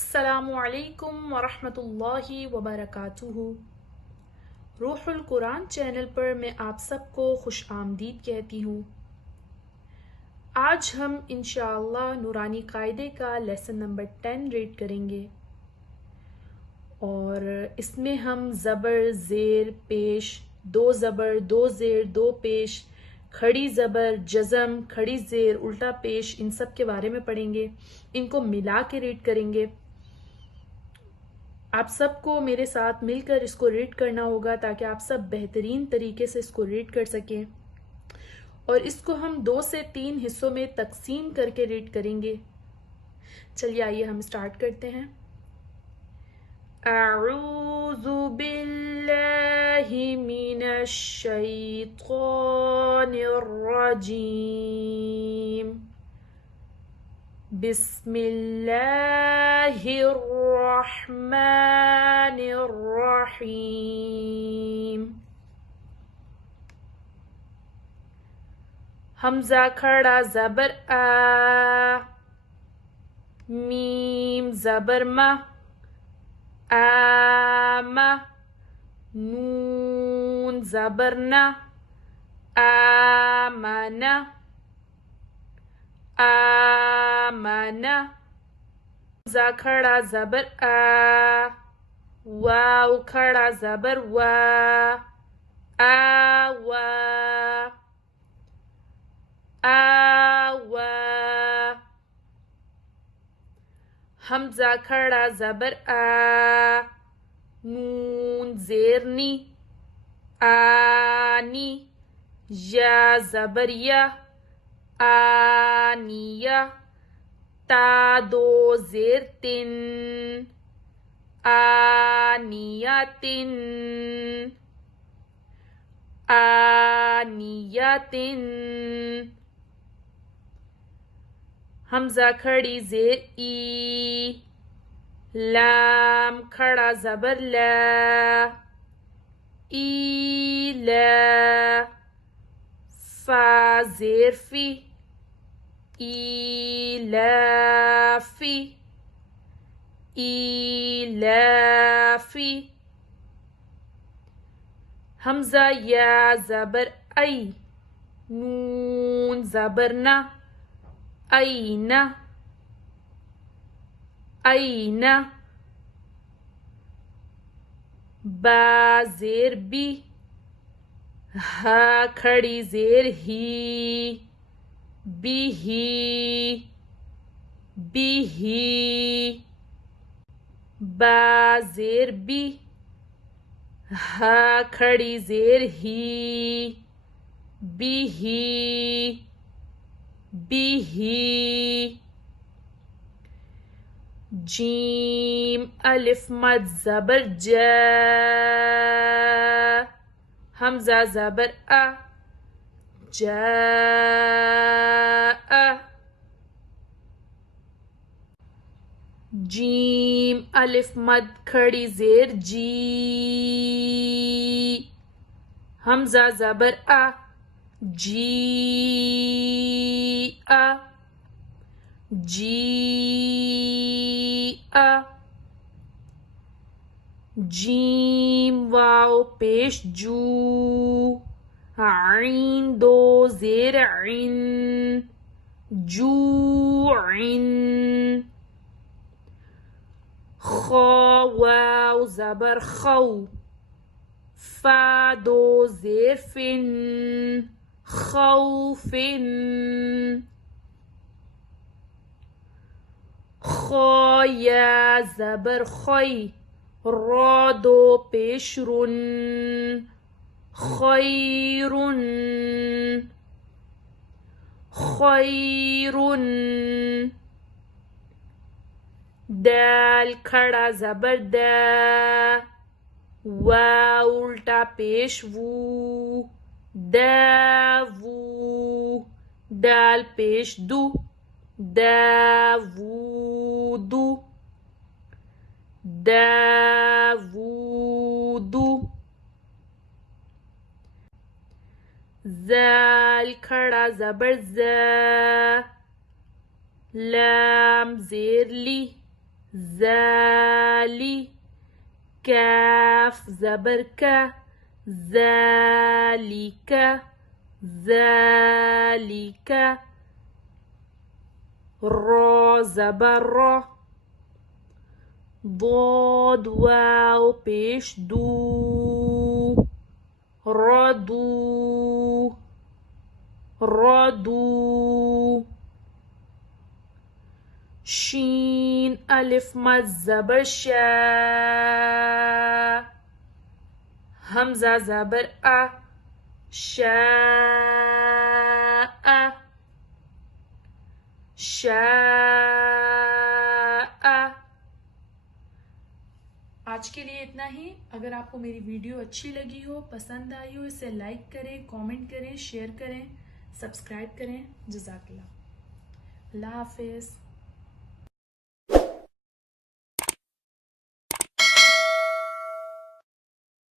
السلام علیکم ورحمۃ اللہ وبرکاتہ۔ روح القرآن چینل پر میں آپ سب کو خوش آمدید کہتی ہوں۔ آج ہم انشاءاللہ نورانی قاعدے کا لیسن نمبر 10 ریڈ کریں گے، اور اس میں ہم زبر، زیر، پیش، دو زبر، دو زیر، دو پیش، کھڑی زبر، جزم، کھڑی زیر، الٹا پیش، ان سب کے بارے میں پڑھیں گے، ان کو ملا کے ریڈ کریں گے۔ آپ سب کو میرے ساتھ مل کر اس کو ریڈ کرنا ہوگا تاکہ آپ سب بہترین طریقے سے اس کو ریڈ کر سکیں، اور اس کو ہم 2 سے 3 حصوں میں تقسیم کر کے ریڈ کریں گے۔ چلیے آئیے ہم سٹارٹ کرتے ہیں۔ اعوذ باللہ من الشیطان الرجیم، بسم اللہ الرحمن الرحیم۔ حمزہ کھڑا زبر آ، میم زبر ما، آما، نون زبر نا، آمنا، آمنا۔ حمزہ کھڑا زبر آ، واو کھڑا زبر وا، آوا، آوا۔ حمزہ کھڑا زبر آ، نون زیر نی، آنی، یا زبر یا، آنیہ، تا دو زیر تن، آنیاتن، آنیاتن۔ حمزہ کھڑی زیر ای، لام کھڑا زبر لا، ایلا، فا زیر فی، ایلافی، ایلافی۔ حمزہ یا زبر ای، نون زبر نا، اینا، اینا۔ با زیر بی، ہا کھڑی زیر ہی، بیہی، بیہی۔ با زیر بی، ہا کھڑی زیر ہی، بیہی، بیہی۔ جیم الف مد زبر جا، حمزہ زبر آ، جاء۔ جیم الف مد کھڑی زیر جی، حمزہ زبر آ، جیء، جیء۔ جیم واو پیش جو، عین دو زیر عن، جوعن۔ خا واو زبر خو، فا دو زیر فن، خوفن۔ خا یا زبر خوی، را دو پیش رن، خیرن، خیرن۔ دال کھڑا زبر دا، واو الٹا پیش وو، داوو، دال پیش دو، داوودو، داوودو۔ زال کھڑا زبر زا، لام زیر لی، ذالی، کاف زبر کا، ذالک، ذالک، را زبر را، ضاد واو پیش دو، ردو، ردو، شین الف مد زبر شا، حمزہ زبر ا، شاء، شاء۔ آج کے لیے اتنا ہی۔ اگر آپ کو میری ویڈیو اچھی لگی ہو، پسند آئی ہو، اسے لائک کریں، کامنٹ کریں، شیئر کریں، سبسکرائب کریں۔ جزاک اللہ۔ اللہ حافظ۔